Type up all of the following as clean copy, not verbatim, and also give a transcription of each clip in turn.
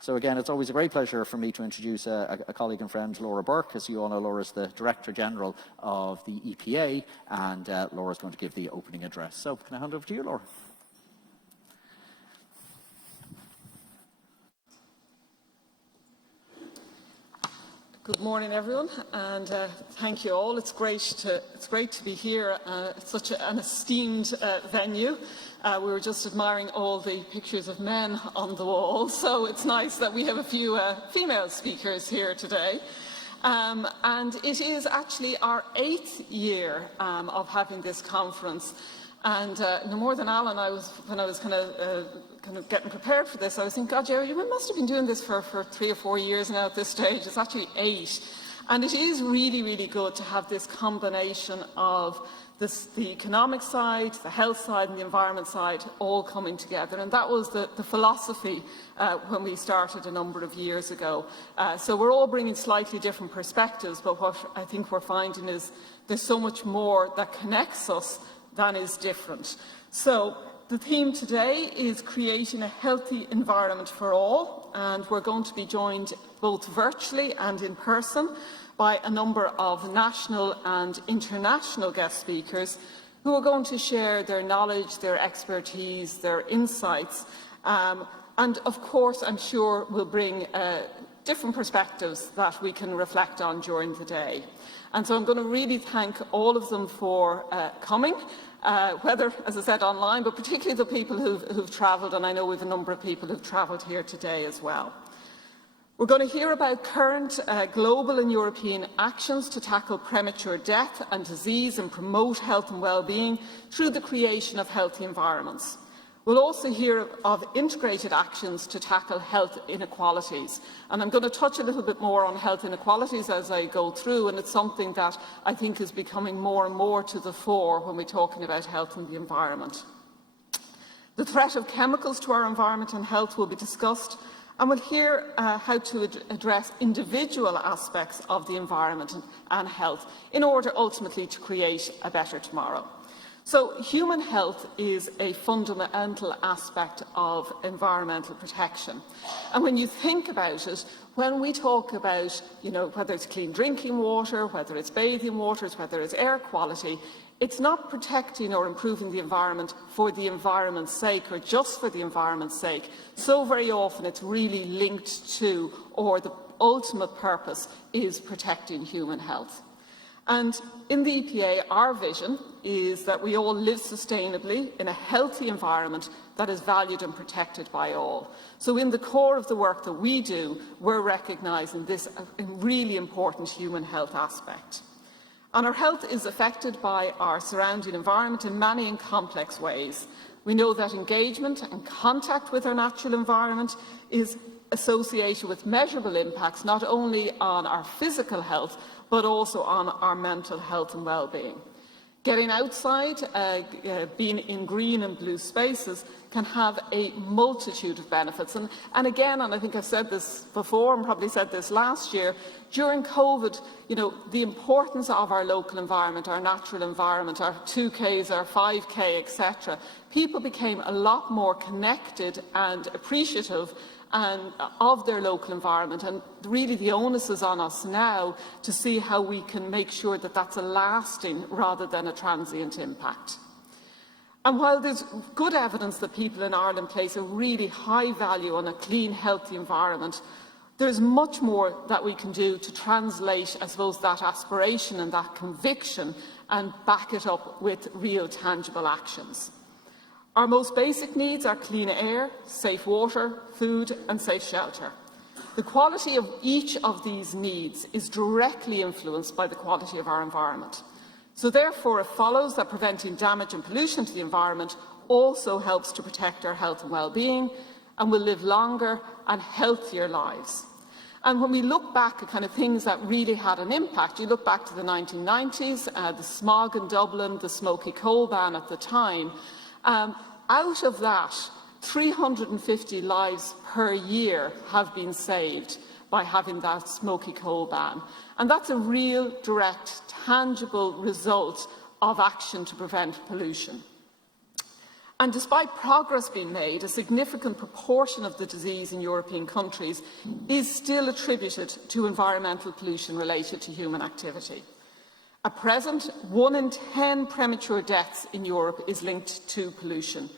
So again, it's always a great pleasure for me to introduce a colleague and friend, Laura Burke. As you all know, Laura is the Director General of the EPA, and Laura is going to give the opening address. So can I hand over to you, Laura? Good morning, everyone, and thank you all. It's great to be here at such an esteemed venue. We were just admiring all the pictures of men on the wall, so it's nice that we have a few female speakers here today. And it is actually our 8th year of having this conference. And no more than Alan, when I was kind of getting prepared for this, I was thinking, God, Jerry, you must have been doing this for 3 or 4 years now at this stage. It's actually 8. And it is really, really good to have this combination of the economic side, the health side and the environment side all coming together. And that was the philosophy when we started a number of years ago. So we're all bringing slightly different perspectives, but what I think we're finding is there's so much more that connects us than is different. So the theme today is creating a healthy environment for all, and we're going to be joined both virtually and in person by a number of national and international guest speakers who are going to share their knowledge, their expertise, their insights, and of course I'm sure will bring different perspectives that we can reflect on during the day. And so I'm going to really thank all of them for coming. Whether, as I said, online, but particularly the people who've travelled, and I know we have a number of people who've travelled here today as well. We're going to hear about current global and European actions to tackle premature death and disease and promote health and well-being through the creation of healthy environments. We'll also hear of integrated actions to tackle health inequalities. And I'm going to touch a little bit more on health inequalities as I go through, and it's something that I think is becoming more and more to the fore when we're talking about health and the environment. The threat of chemicals to our environment and health will be discussed, and we'll hear how to address individual aspects of the environment and health in order ultimately to create a better tomorrow. So human health is a fundamental aspect of environmental protection. And when you think about it, when we talk about, whether it's clean drinking water, whether it's bathing waters, whether it's air quality, it's not protecting or improving the environment for the environment's sake or just for the environment's sake. So very often it's really linked to, or the ultimate purpose is protecting human health. And in the EPA, our vision is that we all live sustainably in a healthy environment that is valued and protected by all. So in the core of the work that we do, we're recognising this really important human health aspect. And our health is affected by our surrounding environment in many and complex ways. We know that engagement and contact with our natural environment is associated with measurable impacts not only on our physical health, but also on our mental health and well-being. Getting outside, being in green and blue spaces can have a multitude of benefits. And again, and I think I've said this before and probably said this last year, during COVID, the importance of our local environment, our natural environment, our 2Ks, our 5K, etc., people became a lot more connected and appreciative of their local environment, and really the onus is on us now to see how we can make sure that that's a lasting rather than a transient impact. And while there's good evidence that people in Ireland place a really high value on a clean, healthy environment, there's much more that we can do to translate, I suppose, that aspiration and that conviction and back it up with real tangible actions. Our most basic needs are clean air, safe water, food and safe shelter. The quality of each of these needs is directly influenced by the quality of our environment. So therefore, it follows that preventing damage and pollution to the environment also helps to protect our health and well-being, and will live longer and healthier lives. And when we look back at kind of things that really had an impact, you look back to the 1990s, the smog in Dublin, the smoky coal ban at the time, out of that, 350 lives per year have been saved by having that smoky coal ban. And that's a real, direct, tangible result of action to prevent pollution. And despite progress being made, a significant proportion of the disease in European countries is still attributed to environmental pollution related to human activity. At present, 1 in 10 premature deaths in Europe is linked to pollution.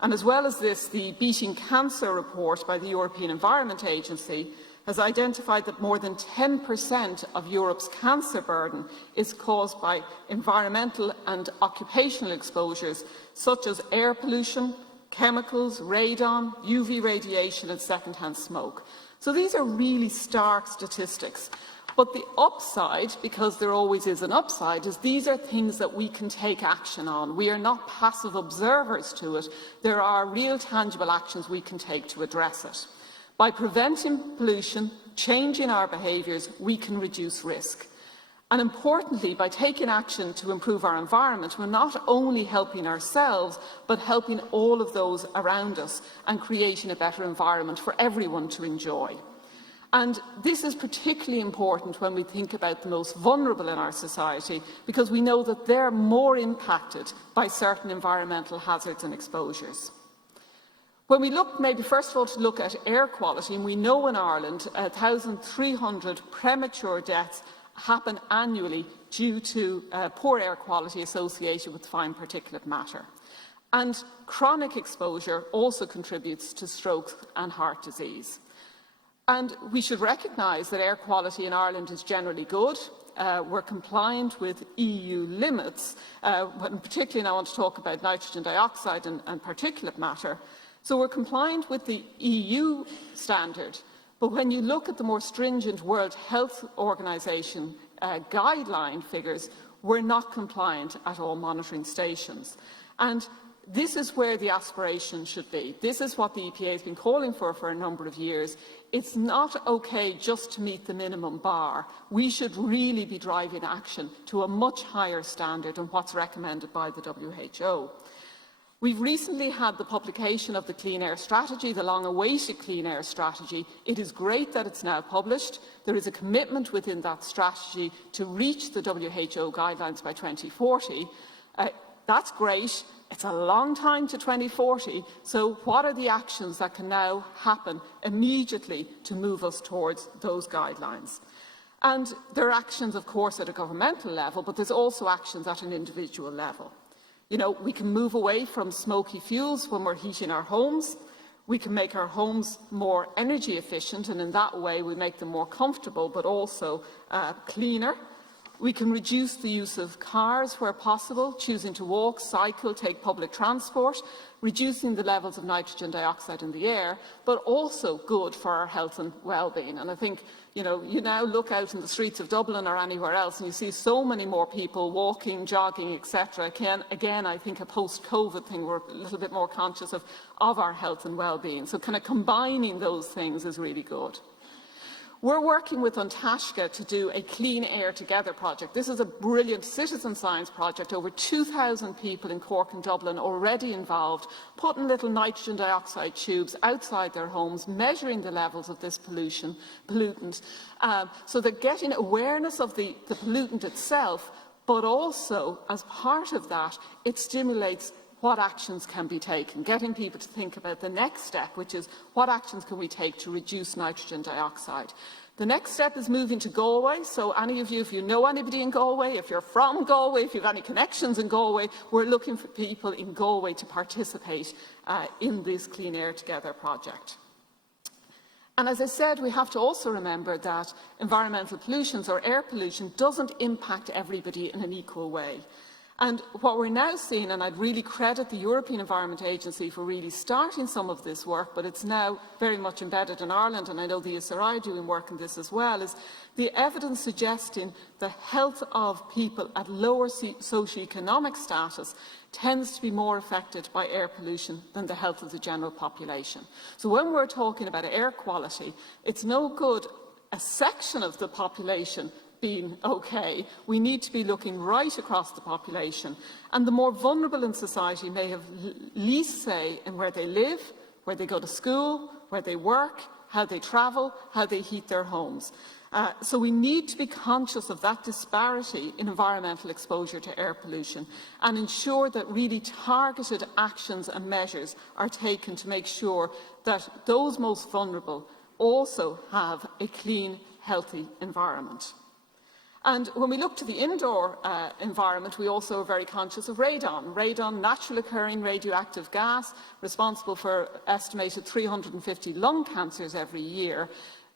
And as well as this, the Beating Cancer report by the European Environment Agency has identified that more than 10% of Europe's cancer burden is caused by environmental and occupational exposures such as air pollution, chemicals, radon, UV radiation and second-hand smoke. So these are really stark statistics. But the upside, because there always is an upside, is these are things that we can take action on. We are not passive observers to it. There are real tangible actions we can take to address it. By preventing pollution, changing our behaviours, we can reduce risk. And importantly, by taking action to improve our environment, we're not only helping ourselves, but helping all of those around us and creating a better environment for everyone to enjoy. And this is particularly important when we think about the most vulnerable in our society, because we know that they're more impacted by certain environmental hazards and exposures. When we look, maybe first of all, to look at air quality, and we know in Ireland 1,300 premature deaths happen annually due to poor air quality associated with fine particulate matter. And chronic exposure also contributes to stroke and heart disease. And we should recognise that air quality in Ireland is generally good. We're compliant with EU limits, and particularly now I want to talk about nitrogen dioxide and particulate matter. So we're compliant with the EU standard, but when you look at the more stringent World Health Organization guideline figures, we're not compliant at all monitoring stations. And this is where the aspiration should be. This is what the EPA has been calling for a number of years. It's not okay just to meet the minimum bar. We should really be driving action to a much higher standard than what's recommended by the WHO. We've recently had the publication of the Clean Air Strategy, the long-awaited Clean Air Strategy. It is great that it's now published. There is a commitment within that strategy to reach the WHO guidelines by 2040. That's great. It's a long time to 2040. So what are the actions that can now happen immediately to move us towards those guidelines? And there are actions, of course, at a governmental level, but there's also actions at an individual level. You know, we can move away from smoky fuels when we're heating our homes. We can make our homes more energy efficient, and in that way we make them more comfortable but also cleaner. We can reduce the use of cars where possible, choosing to walk, cycle, take public transport, reducing the levels of nitrogen dioxide in the air, but also good for our health and well-being. And I think, you know, you now look out in the streets of Dublin or anywhere else and you see so many more people walking, jogging, etc. Again, I think a post-COVID thing, we're a little bit more conscious of our health and well-being. So kind of combining those things is really good. We're working with Untashka to do a Clean Air Together project. This is a brilliant citizen science project. Over 2,000 people in Cork and Dublin already involved, putting little nitrogen dioxide tubes outside their homes, measuring the levels of this pollutant. So they're getting awareness of the pollutant itself, but also, as part of that, it stimulates what actions can be taken, getting people to think about the next step, which is what actions can we take to reduce nitrogen dioxide. The next step is moving to Galway. So any of you, if you know anybody in Galway, if you're from Galway, if you have any connections in Galway, we're looking for people in Galway to participate in this Clean Air Together project. And as I said, we have to also remember that environmental pollutions or air pollution doesn't impact everybody in an equal way. And what we're now seeing, and I'd really credit the European Environment Agency for really starting some of this work, but it's now very much embedded in Ireland, and I know the ESRI are doing work on this as well, is the evidence suggesting the health of people at lower socioeconomic status tends to be more affected by air pollution than the health of the general population. So when we're talking about air quality, it's no good a section of the population being okay. We need to be looking right across the population. And the more vulnerable in society may have least say in where they live, where they go to school, where they work, how they travel, how they heat their homes. So we need to be conscious of that disparity in environmental exposure to air pollution and ensure that really targeted actions and measures are taken to make sure that those most vulnerable also have a clean, healthy environment. And when we look to the indoor environment, we also are very conscious of radon. Radon, natural occurring radioactive gas, responsible for estimated 350 lung cancers every year.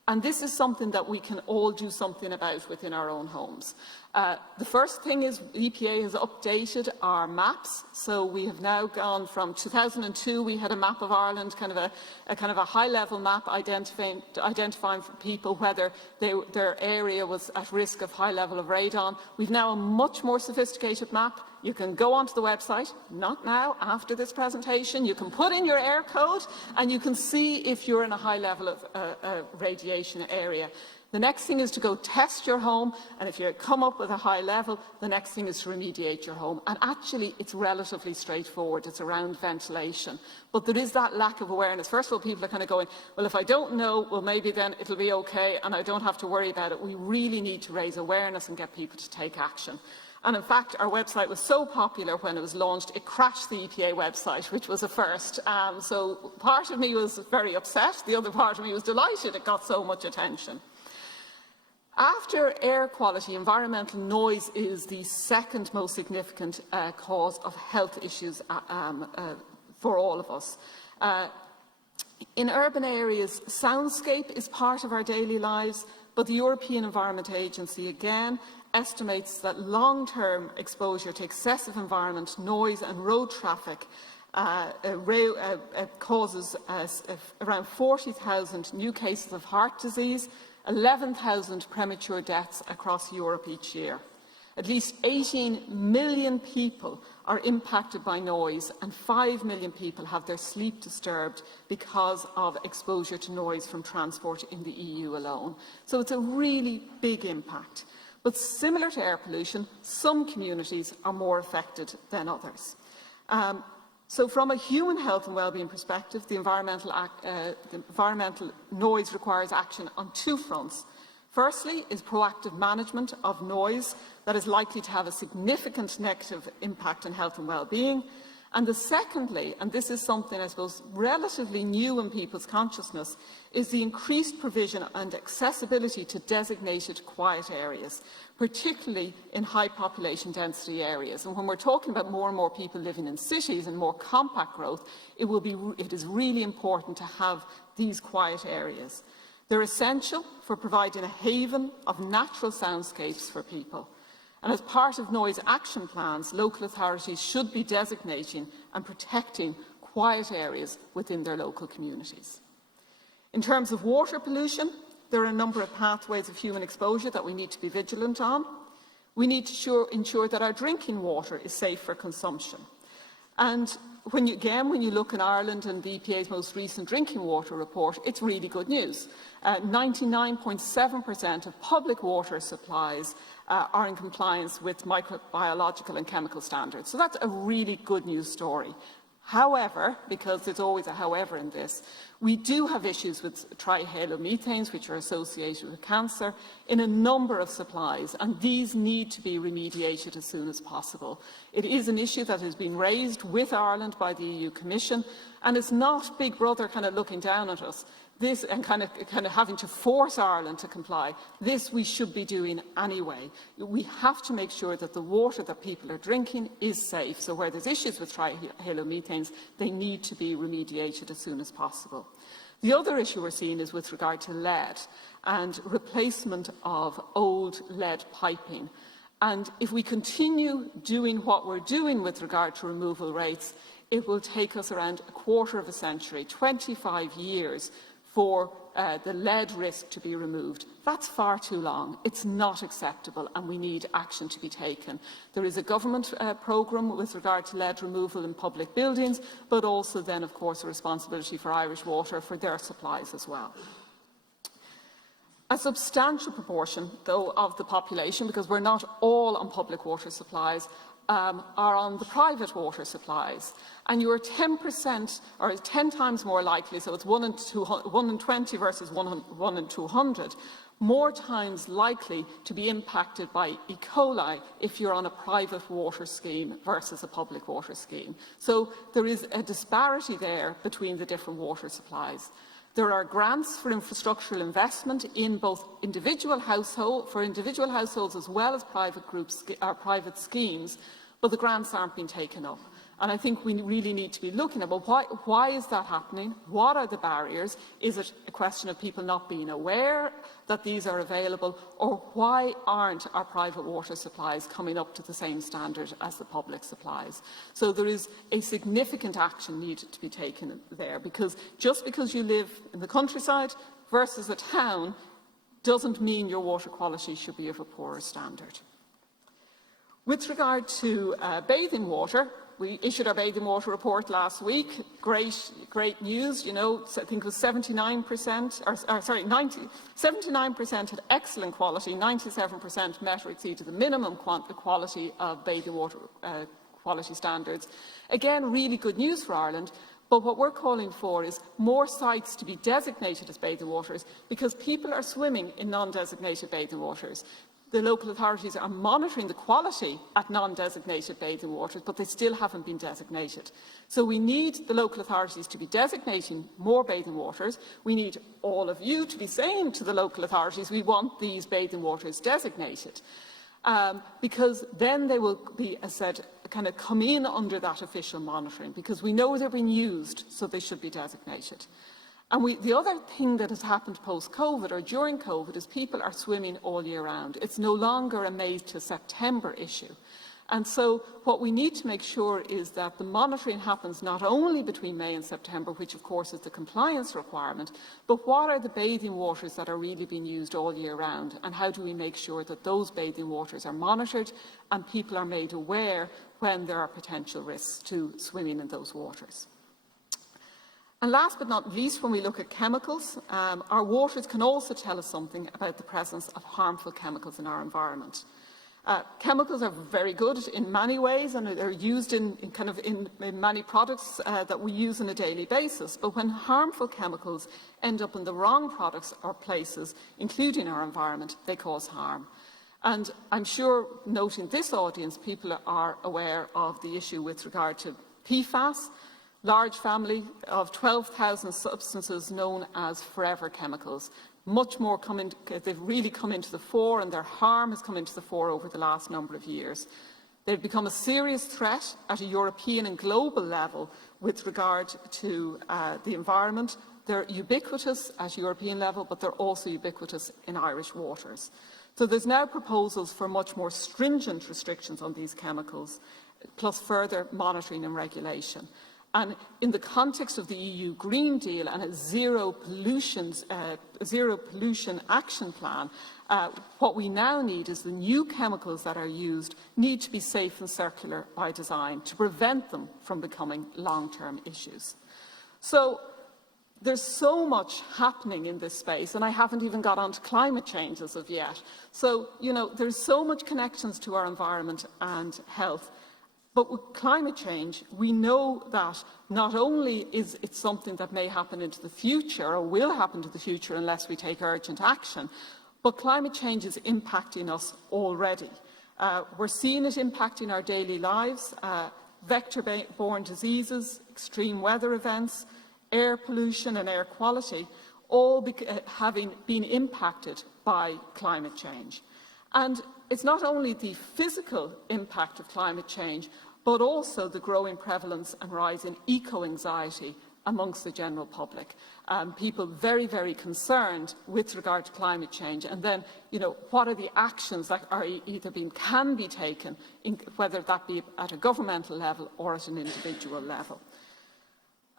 And this is something that we can all do something about within our own homes. The first thing is the EPA has updated our maps. So we have now gone from 2002, we had a map of Ireland, kind of a high-level map identifying for people whether their area was at risk of high level of radon. We've now a much more sophisticated map. You can go onto the website, not now, after this presentation. You can put in your air code and you can see if you're in a high level of radiation area. The next thing is to go test your home, and if you come up with a high level, the next thing is to remediate your home. And actually, it's relatively straightforward. It's around ventilation. But there is that lack of awareness. First of all, people are kind of going, well, if I don't know, well, maybe then it'll be okay, and I don't have to worry about it. We really need to raise awareness and get people to take action. And in fact, our website was so popular when it was launched, it crashed the EPA website, which was a first. So part of me was very upset. The other part of me was delighted it got so much attention. After air quality, environmental noise is the second most significant cause of health issues for all of us. In urban areas, soundscape is part of our daily lives, but the European Environment Agency, again, estimates that long-term exposure to excessive environment, noise and road traffic causes around 40,000 new cases of heart disease, 11,000 premature deaths across Europe each year. At least 18 million people are impacted by noise, and 5 million people have their sleep disturbed because of exposure to noise from transport in the EU alone. So it's a really big impact. But similar to air pollution, some communities are more affected than others. So from a human health and well-being perspective, the environmental noise requires action on two fronts. Firstly is proactive management of noise that is likely to have a significant negative impact on health and well-being. And the secondly, and this is something I suppose relatively new in people's consciousness, is the increased provision and accessibility to designated quiet areas, particularly in high population density areas. And when we're talking about more and more people living in cities and more compact growth, it is really important to have these quiet areas. They're essential for providing a haven of natural soundscapes for people. And as part of noise action plans, local authorities should be designating and protecting quiet areas within their local communities. In terms of water pollution, there are a number of pathways of human exposure that we need to be vigilant on. We need to ensure that our drinking water is safe for consumption. And when you look in Ireland and the EPA's most recent drinking water report, it's really good news. 99.7% of public water supplies are in compliance with microbiological and chemical standards. So that's a really good news story. However, because there's always a however in this, we do have issues with trihalomethanes, which are associated with cancer, in a number of supplies, and these need to be remediated as soon as possible. It is an issue that has been raised with Ireland by the EU Commission, and it's not Big Brother kind of looking down at us. This and kind of having to force Ireland to comply. This we should be doing anyway. We have to make sure that the water that people are drinking is safe. So where there's issues with trihalomethanes, they need to be remediated as soon as possible. The other issue we're seeing is with regard to lead and replacement of old lead piping. And if we continue doing what we're doing with regard to removal rates, it will take us around a quarter of a century, 25 years, for the lead risk to be removed. That's far too long. It's not acceptable, and we need action to be taken. There is a government programme with regard to lead removal in public buildings, but also then, of course, a responsibility for Irish Water for their supplies as well. A substantial proportion, though, of the population, because we're not all on public water supplies, are on the private water supplies. And you're 10% or 10 times more likely, so it's 1 in 20 versus 1 in 200, more times likely to be impacted by E. coli if you're on a private water scheme versus a public water scheme. So there is a disparity there between the different water supplies. There are grants for infrastructural investment in both for individual households as well as private groups or private schemes, but the grants aren't being taken up. And I think we really need to be looking at, well, why is that happening? What are the barriers? Is it a question of people not being aware that these are available? Or why aren't our private water supplies coming up to the same standard as the public supplies? So there is a significant action needed to be taken there, because just because you live in the countryside versus a town doesn't mean your water quality should be of a poorer standard. With regard to bathing water, we issued our bathing water report last week. Great news. You know, I think it was 79% had excellent quality, 97% met or exceeded the minimum quality of bathing water quality standards. Again, really good news for Ireland. But what we're calling for is more sites to be designated as bathing waters, because people are swimming in non-designated bathing waters. The local authorities are monitoring the quality at non-designated bathing waters, but they still haven't been designated. So we need the local authorities to be designating more bathing waters. We need all of you to be saying to the local authorities, we want these bathing waters designated. Because then they will be, as I said, kind of come in under that official monitoring, because we know they're being used, so they should be designated. And the other thing that has happened post-COVID or during COVID is people are swimming all year round. It's no longer a May to September issue. And so what we need to make sure is that the monitoring happens not only between May and September, which of course is the compliance requirement, but what are the bathing waters that are really being used all year round, and how do we make sure that those bathing waters are monitored and people are made aware when there are potential risks to swimming in those waters. And last but not least, when we look at chemicals, our waters can also tell us something about the presence of harmful chemicals in our environment. Chemicals are very good in many ways, and they're used in many products that we use on a daily basis. But when harmful chemicals end up in the wrong products or places, including our environment, they cause harm. And I'm sure, noting this audience, people are aware of the issue with regard to PFAS, large family of 12,000 substances known as forever chemicals. Much more they've really come into the fore, and their harm has come into the fore over the last number of years. They've become a serious threat at a European and global level with regard to the environment. They're ubiquitous at European level, but they're also ubiquitous in Irish waters. So there's now proposals for much more stringent restrictions on these chemicals, plus further monitoring and regulation. And in the context of the EU Green Deal and a zero pollution action plan, what we now need is the new chemicals that are used need to be safe and circular by design to prevent them from becoming long-term issues. So there's so much happening in this space, and I haven't even got onto climate change as of yet. So, you know, there's so much connections to our environment and health. But with climate change, we know that not only is it something that may happen into the future or will happen to the future unless we take urgent action, but climate change is impacting us already. We're seeing it impacting our daily lives, vector-borne diseases, extreme weather events, air pollution and air quality, all having been impacted by climate change. And it's not only the physical impact of climate change, but also the growing prevalence and rise in eco-anxiety amongst the general public. People very, very concerned with regard to climate change. And then, you know, what are the actions that are can be taken, whether that be at a governmental level or at an individual level.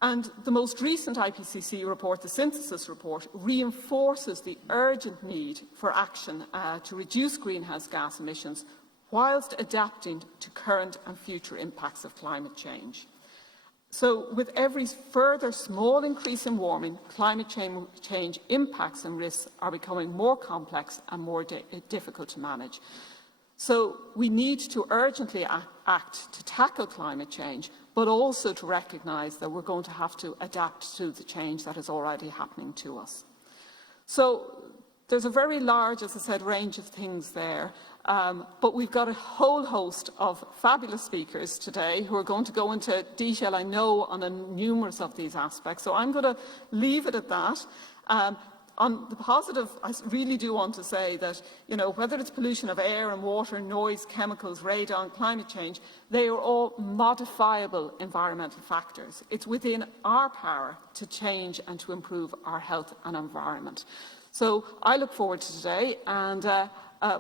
And the most recent IPCC report, the synthesis report, reinforces the urgent need for action to reduce greenhouse gas emissions whilst adapting to current and future impacts of climate change. So with every further small increase in warming, climate change impacts and risks are becoming more complex and more difficult to manage. So we need to urgently act to tackle climate change, but also to recognise that we're going to have to adapt to the change that is already happening to us. So there's a very large, as I said, range of things there. But we've got a whole host of fabulous speakers today who are going to go into detail, I know, on numerous of these aspects. So I'm going to leave it at that. On the positive, I really do want to say that, whether it's pollution of air and water, noise, chemicals, radon, climate change, they are all modifiable environmental factors. It's within our power to change and to improve our health and environment. So I look forward to today, and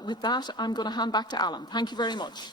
with that, I'm going to hand back to Alan. Thank you very much.